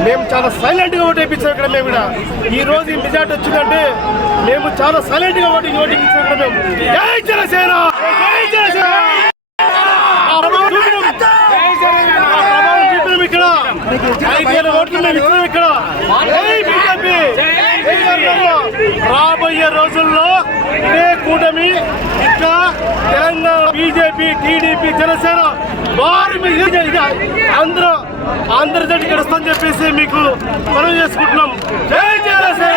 మేము. చాలా సైలెంట్గా ఓటు వేయించాం ఇక్కడ మేము ఇక్కడ ఈ రోజు ఈ మెజార్టీ వచ్చిందంటే మేము చాలా సైలెంట్గా ఓటింగ్ ఓటింగ్ ఇచ్చాం ఇక్కడ మేము. జై జనసేన! జై జనసేన! ఇక్కడ ఐదు ఓట్లు మేము. రాబోయే రోజుల్లో ఇదే కూటమి ఇంకా తెలంగాణ బీజేపీ టీడీపీ జనసేన వారి మీద ఆంధ్ర జట్టు గెలుస్తుందని చెప్పేసి మీకు మనం చేసుకుంటున్నాం. జై జనసేన!